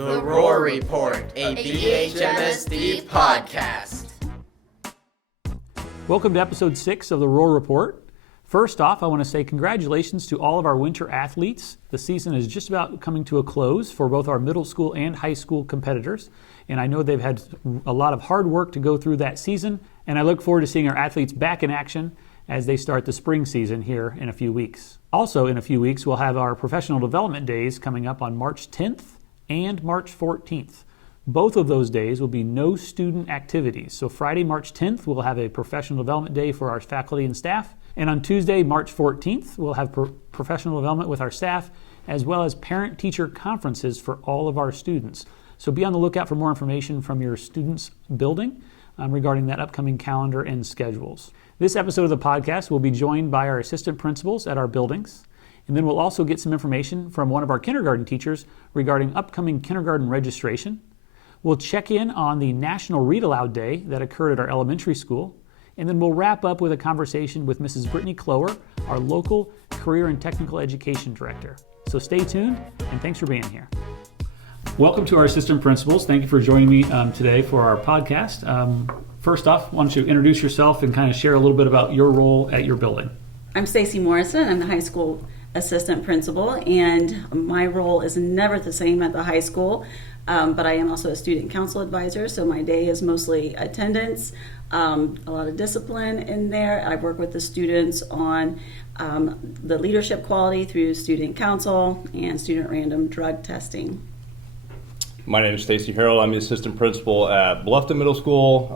The Roar Report, a BHMSD podcast. Welcome to episode 6 of the Roar Report. First off, I want to say congratulations to all of our winter athletes. The season is just about coming to a close for both our middle school and high school competitors. And I know they've had a lot of hard work to go through that season. And I look forward to seeing our athletes back in action as they start the spring season here in a few weeks. Also, in a few weeks, we'll have our professional development days coming up on March 10th and March 14th. Both of those days will be no student activities. So Friday, March 10th, we'll have a professional development day for our faculty and staff. And on Tuesday, March 14th, we'll have professional development with our staff, as well as parent-teacher conferences for all of our students. So be on the lookout for more information from your students' building regarding that upcoming calendar and schedules. This episode of the podcast will be joined by our assistant principals at our buildings. And then we'll also get some information from one of our kindergarten teachers regarding upcoming kindergarten registration. We'll check in on the National Read Aloud Day that occurred at our elementary school. And then we'll wrap up with a conversation with Mrs. Brittany Kloer, our local Career and Technical Education Director. So stay tuned, and thanks for being here. Welcome to our assistant principals. Thank you for joining me today for our podcast. First off, why don't you introduce yourself and kind of share a little bit about your role at your building? I'm Stacy Morrison. I'm the high school assistant principal, and my role is never the same at the high school, but I am also a student council advisor, so my day is mostly attendance, a lot of discipline in there. I work with the students on the leadership quality through student council and student random drug testing. My name is Stacy Harrell. I'm the assistant principal at Bluffton Middle School.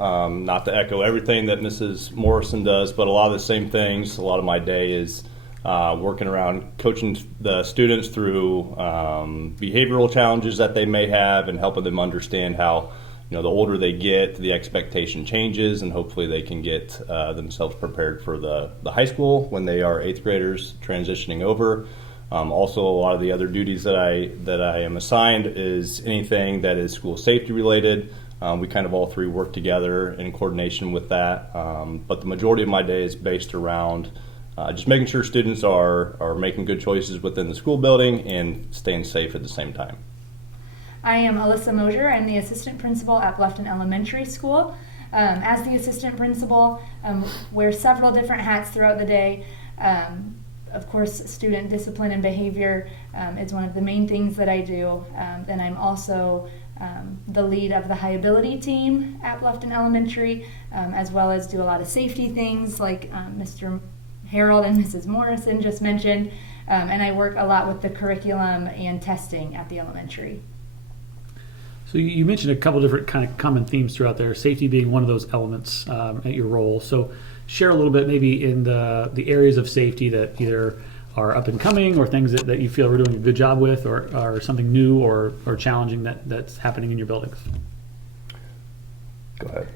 Not to echo everything that Mrs. Morrison does, but a lot of the same things. A lot of my day is working around coaching the students through behavioral challenges that they may have and helping them understand how, the older they get, the expectation changes, and hopefully they can get themselves prepared for the high school when they are 8th graders transitioning over. Also, a lot of the other duties that I am assigned is anything that is school safety related. We kind of all three work together in coordination with that. But the majority of my day is based around just making sure students are making good choices within the school building and staying safe at the same time. I am Alyssa Mosier. I'm the assistant principal at Bluffton Elementary School. As the assistant principal, wear several different hats throughout the day. Of course, student discipline and behavior is one of the main things that I do. Then I'm also the lead of the high ability team at Bluffton Elementary, as well as do a lot of safety things like Mr. Harold and Mrs. Morrison just mentioned. And I work a lot with the curriculum and testing at the elementary. So you mentioned a couple different kind of common themes throughout there, safety being one of those elements at your role. So share a little bit maybe in the areas of safety that either are up and coming or things that you feel we're doing a good job with or something new or challenging that's happening in your buildings. Go ahead.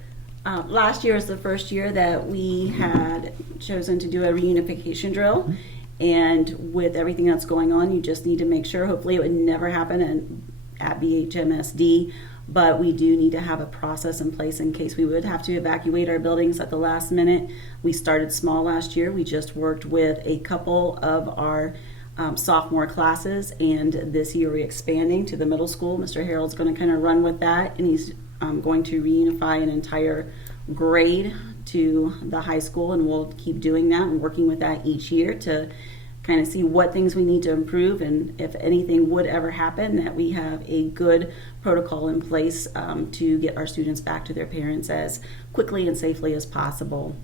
Last year is the first year that we had chosen to do a reunification drill. Mm-hmm. And with everything that's going on, you just need to make sure, hopefully it would never happen at BHMSD, but we do need to have a process in place in case we would have to evacuate our buildings at the last minute. We started small last year. We just worked with a couple of our sophomore classes, and this year we're expanding to the middle school. Mr. Harold's going to kind of run with that, and he's going to reunify an entire grade to the high school, and we'll keep doing that and working with that each year to kind of see what things we need to improve, and if anything would ever happen, that we have a good protocol in place to get our students back to their parents as quickly and safely as possible.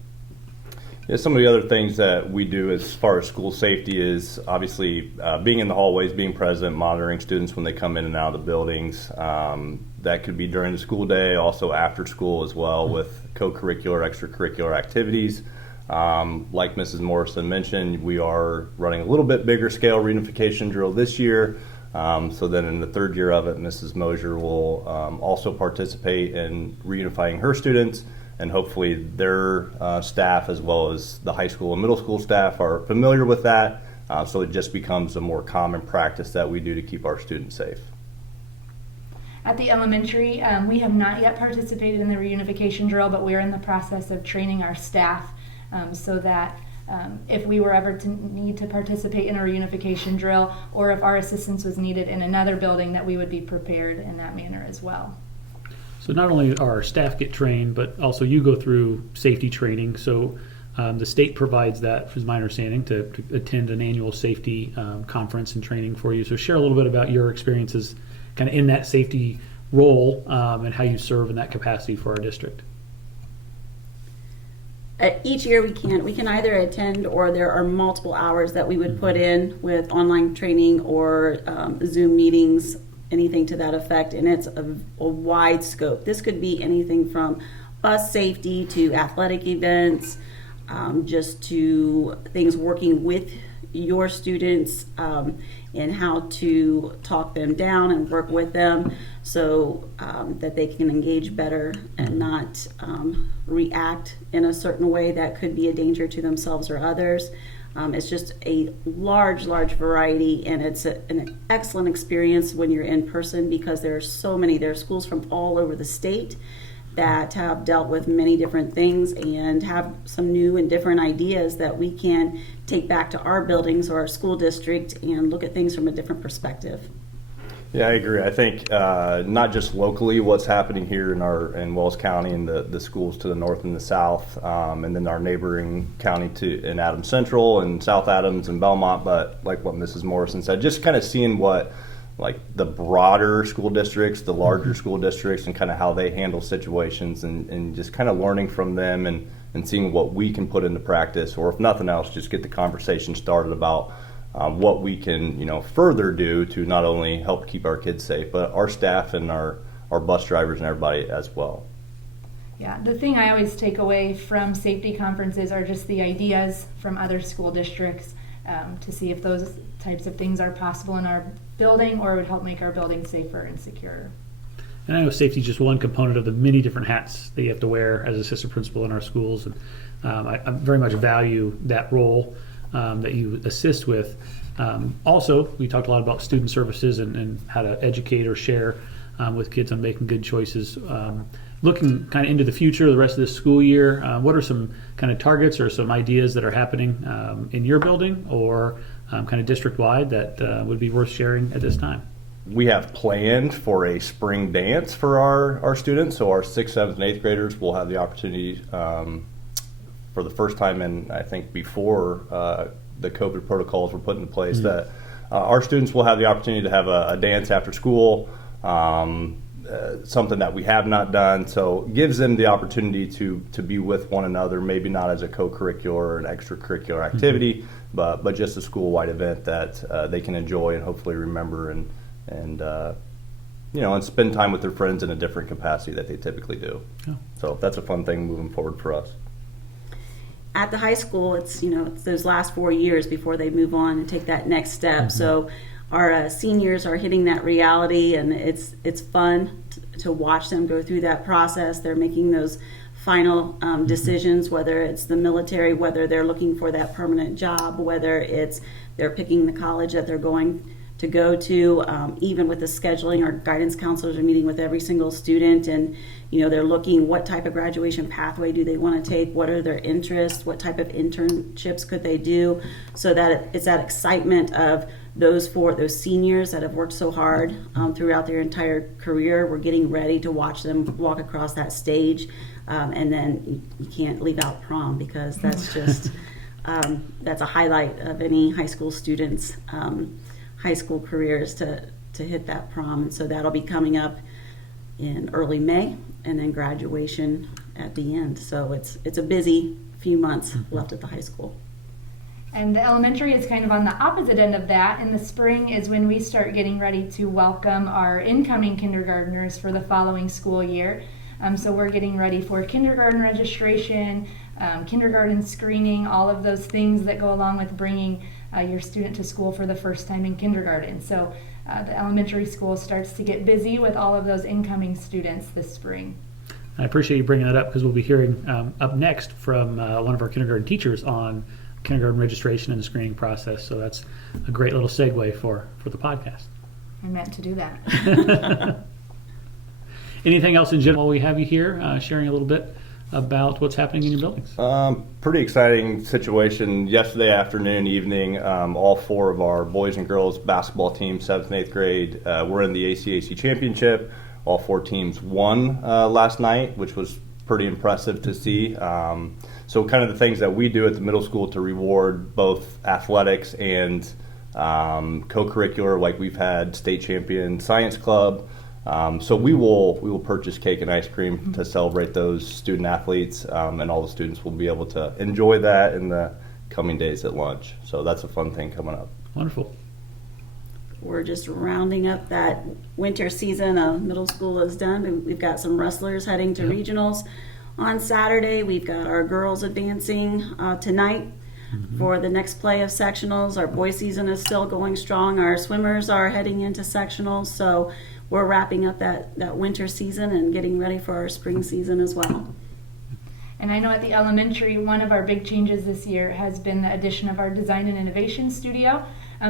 Yeah, some of the other things that we do as far as school safety is obviously being in the hallways, being present, monitoring students when they come in and out of the buildings. That could be during the school day, also after school as well with co-curricular, extracurricular activities. Like Mrs. Morrison mentioned, we are running a little bit bigger scale reunification drill this year. So then in the third year of it, Mrs. Mosier will also participate in reunifying her students, and hopefully their staff as well as the high school and middle school staff are familiar with that. So it just becomes a more common practice that we do to keep our students safe. At the elementary, we have not yet participated in the reunification drill, but we are in the process of training our staff so that if we were ever to need to participate in a reunification drill, or if our assistance was needed in another building, that we would be prepared in that manner as well. So not only our staff get trained, but also you go through safety training. So the state provides that, is my understanding, to attend an annual safety conference and training for you. So share a little bit about your experiences kind of in that safety role and how you serve in that capacity for our district. Each year we can either attend, or there are multiple hours that we would put in with online training or Zoom meetings, anything to that effect, and it's a wide scope. This could be anything from bus safety to athletic events, just to things working with your students and how to talk them down and work with them so that they can engage better and not react in a certain way that could be a danger to themselves or others. It's just a large variety, and it's an excellent experience when you're in person, because there are so many. There are schools from all over the state that have dealt with many different things and have some new and different ideas that we can take back to our buildings or our school district and look at things from a different perspective. Yeah, I agree. I think not just locally what's happening here in Wells County and the schools to the north and the south, and then our neighboring county in Adams Central and South Adams and Belmont, but like what Mrs. Morrison said, just kind of seeing what like the broader school districts, the larger school districts, and kind of how they handle situations, and just kind of learning from them and seeing what we can put into practice, or if nothing else, just get the conversation started about what we can, further do to not only help keep our kids safe, but our staff and our bus drivers and everybody as well. Yeah, the thing I always take away from safety conferences are just the ideas from other school districts to see if those types of things are possible in our building or would help make our building safer and secure. And I know safety is just one component of the many different hats that you have to wear as assistant principal in our schools. And I very much value that role that you assist with. Also, we talked a lot about student services and how to educate or share with kids on making good choices. Looking kind of into the future, the rest of this school year, what are some kind of targets or some ideas that are happening in your building or kind of district-wide that would be worth sharing at this time? We have planned for a spring dance for our students. So our 6th, 7th, and 8th graders will have the opportunity for the first time in, I think, before the COVID protocols were put into place, that our students will have the opportunity to have a dance after school, something that we have not done. So it gives them the opportunity to be with one another, maybe not as a co-curricular or an extracurricular activity, but just a school-wide event that they can enjoy and hopefully remember and spend time with their friends in a different capacity that they typically do. Oh. So that's a fun thing moving forward for us. At the high school, it's those last 4 years before they move on and take that next step. So our seniors are hitting that reality, and it's fun to watch them go through that process. They're making those final decisions, whether it's the military, whether they're looking for that permanent job, whether it's they're picking the college that they're going to go to. Even with the scheduling, our guidance counselors are meeting with every single student, and they're looking what type of graduation pathway do they want to take, what are their interests, what type of internships could they do, so that it's that excitement of those seniors that have worked so hard throughout their entire career. We're getting ready to watch them walk across that stage, and then you can't leave out prom, because that's just that's a highlight of any high school students' high school careers to hit that prom. And so that'll be coming up in early May, and then graduation at the end. So it's a busy few months left at the high school. And the elementary is kind of on the opposite end of that. In the spring is when we start getting ready to welcome our incoming kindergartners for the following school year. So we're getting ready for kindergarten registration, kindergarten screening, all of those things that go along with bringing your student to school for the first time in kindergarten. So the elementary school starts to get busy with all of those incoming students this spring. I appreciate you bringing that up, because we'll be hearing up next from one of our kindergarten teachers on kindergarten registration and the screening process. So that's a great little segue for the podcast. I meant to do that. Anything else in general while we have you here, sharing a little bit about what's happening in your buildings. Pretty exciting situation. Yesterday afternoon, evening, all 4 of our boys and girls basketball teams, 7th and 8th grade, were in the ACAC championship. All 4 teams won last night, which was pretty impressive to see. So kind of the things that we do at the middle school to reward both athletics and co-curricular, like we've had state champion science club. So we will purchase cake and ice cream to celebrate those student athletes, and all the students will be able to enjoy that in the coming days at lunch. So that's a fun thing coming up. Wonderful. We're just rounding up that winter season. Middle school is done. We've got some wrestlers heading to regionals on Saturday. We've got our girls advancing tonight for the next play of sectionals. Our boys season is still going strong. Our swimmers are heading into sectionals. So we're wrapping up that winter season and getting ready for our spring season as well. And I know at the elementary, one of our big changes this year has been the addition of our Design and Innovation Studio.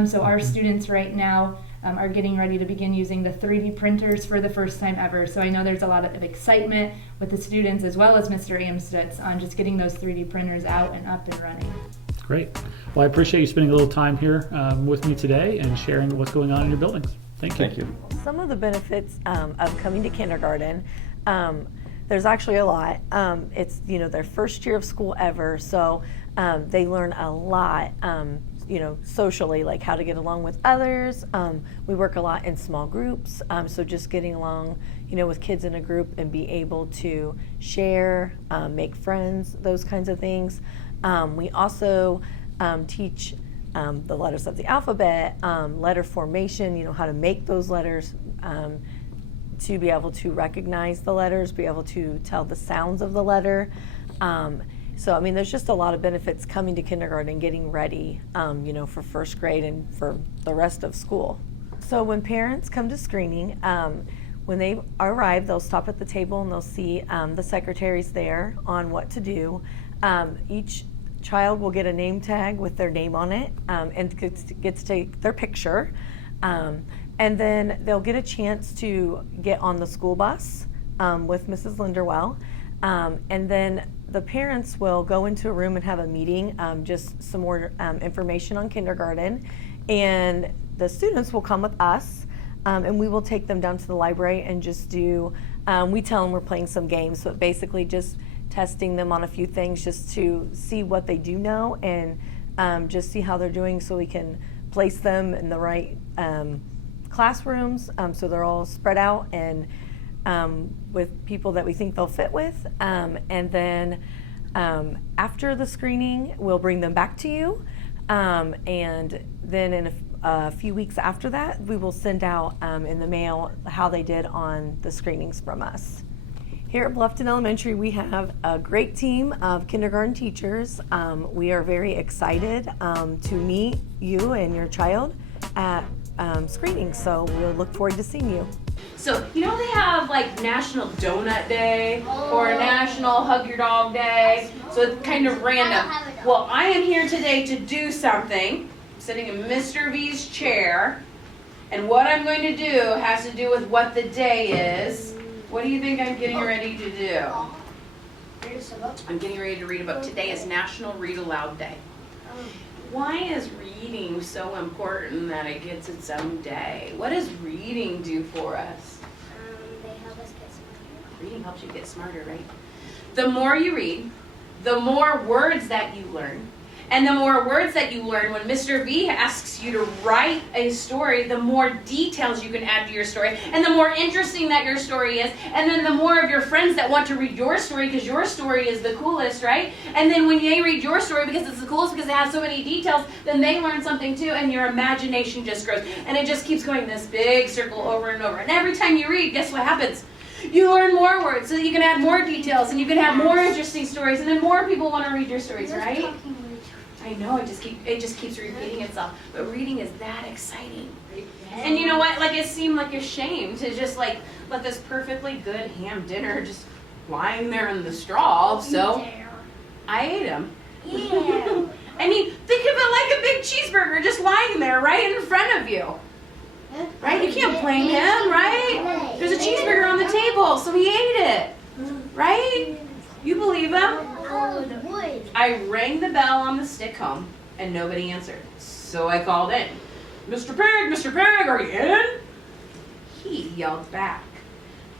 So our students right now are getting ready to begin using the 3D printers for the first time ever. So I know there's a lot of excitement with the students as well as Mr. Amstutz on just getting those 3D printers out and up and running. Great. Well, I appreciate you spending a little time here with me today and sharing what's going on in your buildings. Thank you. Thank you. Some of the benefits of coming to kindergarten, there's actually a lot. It's their first year of school ever, so they learn a lot. Socially, like how to get along with others. We work a lot in small groups, so just getting along, with kids in a group and be able to share, make friends, those kinds of things. We also teach the letters of the alphabet, letter formation, how to make those letters, to be able to recognize the letters, be able to tell the sounds of the letter. So, there's just a lot of benefits coming to kindergarten and getting ready, for first grade and for the rest of school. So when parents come to screening, when they arrive, they'll stop at the table and they'll see the secretaries there on what to do. Each child will get a name tag with their name on it and gets to take their picture. And then they'll get a chance to get on the school bus with Mrs. Linderwell. And then the parents will go into a room and have a meeting, just some more information on kindergarten. And the students will come with us, and we will take them down to the library and just do, we tell them we're playing some games, but basically just testing them on a few things just to see what they do know and just see how they're doing so we can place them in the right classrooms so they're all spread out and with people that we think they'll fit with. And then after the screening, we'll bring them back to you. And then in a few weeks after that, we will send out in the mail how they did on the screenings from us. Here at Bluffton Elementary, we have a great team of kindergarten teachers. We are very excited to meet you and your child at screening, so we'll look forward to seeing you. So, they have like National Donut Day or National Hug Your Dog Day, so it's kind of random. Well, I am here today to do something. I'm sitting in Mr. V's chair, and what I'm going to do has to do with what the day is. What do you think I'm getting ready to do? I'm getting ready to read a book. Today is National Read Aloud Day. Why is reading so important that it gets its own day? What does reading do for us? They help us get smarter. Reading helps you get smarter, right? The more you read, the more words that you learn. And the more words that you learn, when Mr. V asks you to write a story, the more details you can add to your story, and the more interesting that your story is, and then the more of your friends that want to read your story because your story is the coolest, right? And then when they read your story because it's the coolest because it has so many details, then they learn something too, and your imagination just grows. And it just keeps going this big circle over and over. And every time you read, guess what happens? You learn more words so that you can add more details, and you can have more interesting stories, and then more people want to read your stories, right? I know, it just keeps repeating itself. But reading is that exciting. And you know what? Like, it seemed like a shame to just like let this perfectly good ham dinner just lying there in the straw. So I ate them. Yeah. I mean, think of it like a big cheeseburger just lying there right in front of you. Right? You can't blame him, right? There's a cheeseburger on the table, so he ate it. Right? You believe him? I would. I rang the bell on the stick home and nobody answered. So I called in. Mr. Pig, are you in? He yelled back.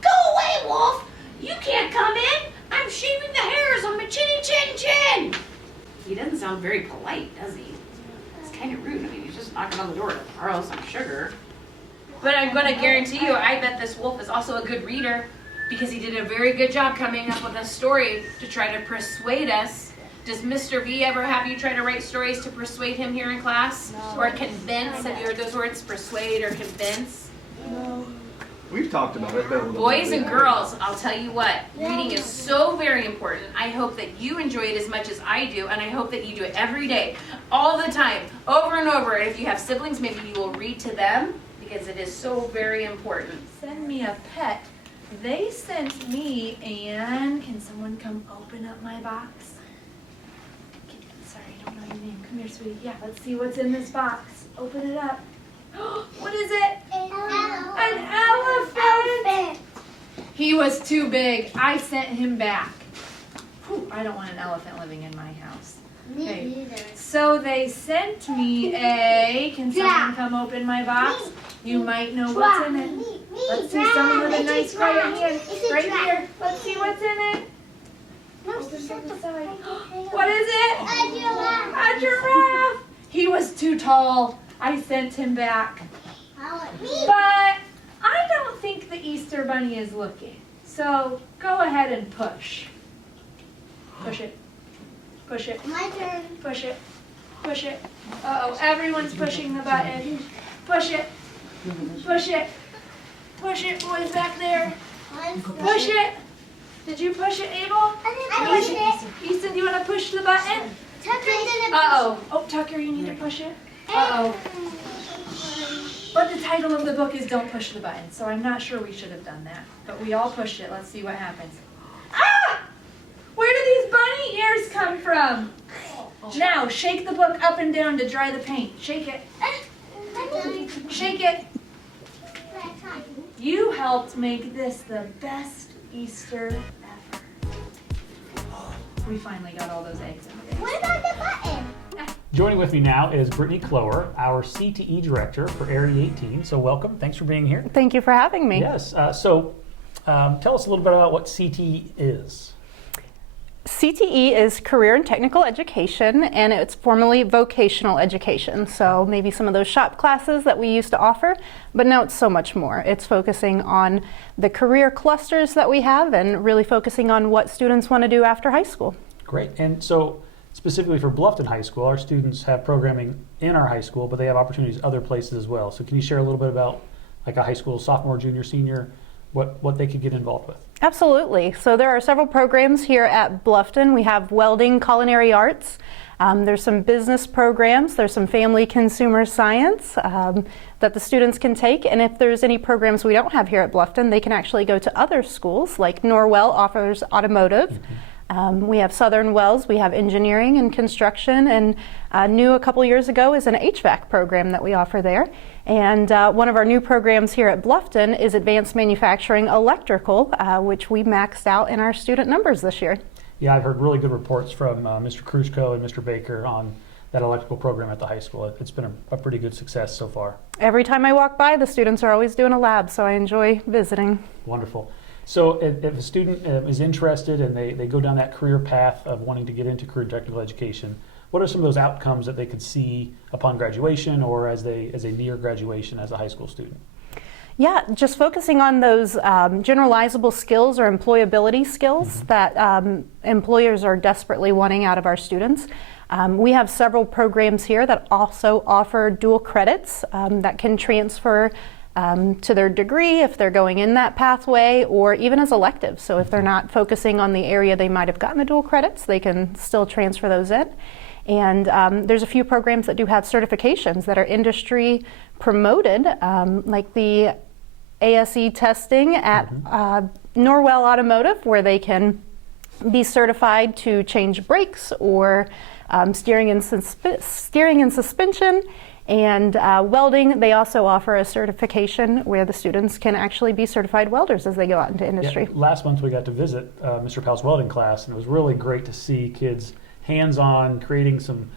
Go away, Wolf! You can't come in! I'm shaving the hairs on my chinny chin chin! He doesn't sound very polite, does he? It's kind of rude. I mean, he's just knocking on the door to borrow some sugar. But I'm going to guarantee you, I bet this Wolf is also a good reader because he did a very good job coming up with a story to try to persuade us. Does Mr. V ever have you try to write stories to persuade him here in class? No. Or convince? Have you heard those words, persuade or convince? No. We've talked about it. Boys and girls, I'll tell you what, reading is so very important. I hope that you enjoy it as much as I do, and I hope that you do it every day, all the time, over and over. And if you have siblings, maybe you will read to them because it is so very important. Send me a pet. They sent me, and can someone come open up my box? Sorry, I don't know your name. Come here, sweetie. Yeah, let's see what's in this box. Open it up. What is it? An elephant! He was too big. I sent him back. Whew, I don't want an elephant living in my house. Okay. So they sent me a, can someone come open my box? You might know what's in it. Let's see, someone with a nice quiet hand. Right here. Let's see what's in it. Open from the side. What is it? A giraffe. He was too tall. I sent him back. But I don't think the Easter Bunny is looking. So go ahead and push. Push it. Push it. My turn. Push it. Push it. Uh-oh, everyone's pushing the button. Push it. Push it. Push it, boys back there. Push it. Did you push it, Abel? I didn't push it. Easton, do you want to push the button? Tucker didn't Uh-oh. Oh, Tucker, you need to push it. Uh-oh. But the title of the book is Don't Push the Button, so I'm not sure we should have done that. But we all pushed it. Let's see what happens. Ah! Where do these bunny ears come from? Now, shake the book up and down to dry the paint. Shake it. Shake it. You helped make this the best Easter ever. We finally got all those eggs in there. What about the button? Joining with me now is Brittany Kloer, our CTE Director for Area 18. So welcome. Thanks for being here. Thank you for having me. Yes. Tell us a little bit about what CTE is. CTE is Career and Technical Education, and it's formerly vocational education. So maybe some of those shop classes that we used to offer, but now it's so much more. It's focusing on the career clusters that we have and really focusing on what students want to do after high school. Great. And so specifically for Bluffton High School, our students have programming in our high school, but they have opportunities other places as well. So can you share a little bit about like a high school sophomore, junior, senior, what they could get involved with? Absolutely. So there are several programs here at Bluffton. We have welding, culinary arts. There's some business programs. There's some family consumer science that the students can take. And if there's any programs we don't have here at Bluffton, they can actually go to other schools, like Norwell offers automotive. We have Southern Wells, we have engineering and construction, and new a couple years ago is an HVAC program that we offer there. And one of our new programs here at Bluffton is Advanced Manufacturing Electrical, which we maxed out in our student numbers this year. Yeah, I've heard really good reports from Mr. Krushko and Mr. Baker on that electrical program at the high school. It's been a pretty good success so far. Every time I walk by, the students are always doing a lab, so I enjoy visiting. Wonderful. So if a student is interested and they go down that career path of wanting to get into career technical education, what are some of those outcomes that they could see upon graduation or as they near graduation as a high school student? Yeah, just focusing on those generalizable skills or employability skills that employers are desperately wanting out of our students. We have several programs here that also offer dual credits that can transfer to their degree if they're going in that pathway, or even as electives. So if they're not focusing on the area they might have gotten the dual credits, they can still transfer those in. And there's a few programs that do have certifications that are industry promoted, like the ASE testing at Norwell Automotive, where they can be certified to change brakes or steering and suspension. And welding, they also offer a certification where the students can actually be certified welders as they go out into industry. Yeah, last month we got to visit Mr. Powell's welding class, and it was really great to see kids hands-on creating some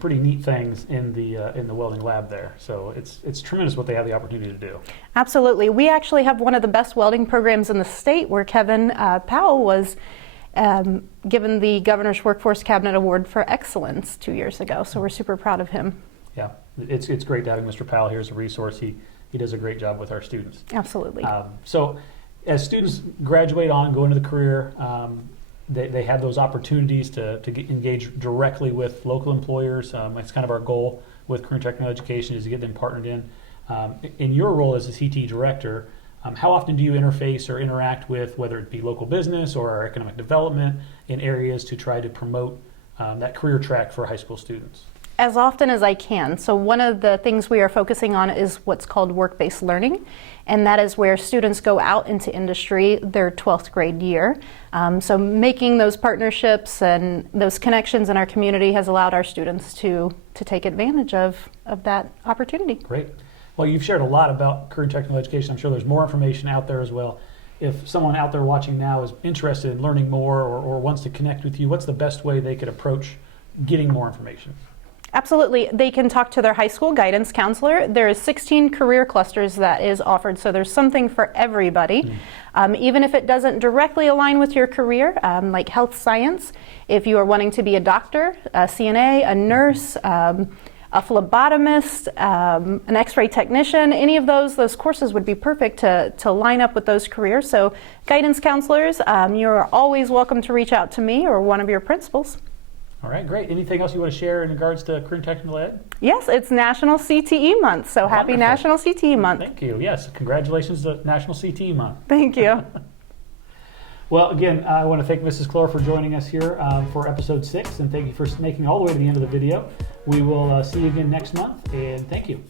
pretty neat things in the welding lab there. So it's tremendous what they have the opportunity to do. Absolutely. We actually have one of the best welding programs in the state, where Kevin Powell was given the Governor's Workforce Cabinet Award for Excellence 2 years ago. So we're super proud of him. Yeah, it's great to having Mr. Powell here as a resource. He does a great job with our students. Absolutely. So as students graduate on, go into the career, they have those opportunities to engage directly with local employers. It's kind of our goal with career and technical education, is to get them partnered in. In your role as a CTE Director, how often do you interface or interact with, whether it be local business or our economic development, in areas to try to promote that career track for high school students? As often as I can. So one of the things we are focusing on is what's called work-based learning, and that is where students go out into industry their 12th grade year. So making those partnerships and those connections in our community has allowed our students to take advantage of that opportunity. Great. Well, you've shared a lot about career and technical education. I'm sure there's more information out there as well. If someone out there watching now is interested in learning more or wants to connect with you, what's the best way they could approach getting more information? Absolutely. They can talk to their high school guidance counselor. There is 16 career clusters that is offered, so there's something for everybody. Even if it doesn't directly align with your career, like health science, if you are wanting to be a doctor, a CNA, a nurse, a phlebotomist, an x-ray technician, any of those courses would be perfect to line up with those careers. So guidance counselors, you're always welcome to reach out to me or one of your principals. All right, great. Anything else you want to share in regards to career and technical ed? Yes, it's National CTE Month, so happy Wonderful. National CTE Month. Thank you. Yes, congratulations to National CTE Month. Thank you. Well, again, I want to thank Mrs. Kloer for joining us here for episode 6, and thank you for making all the way to the end of the video. We will see you again next month, and thank you.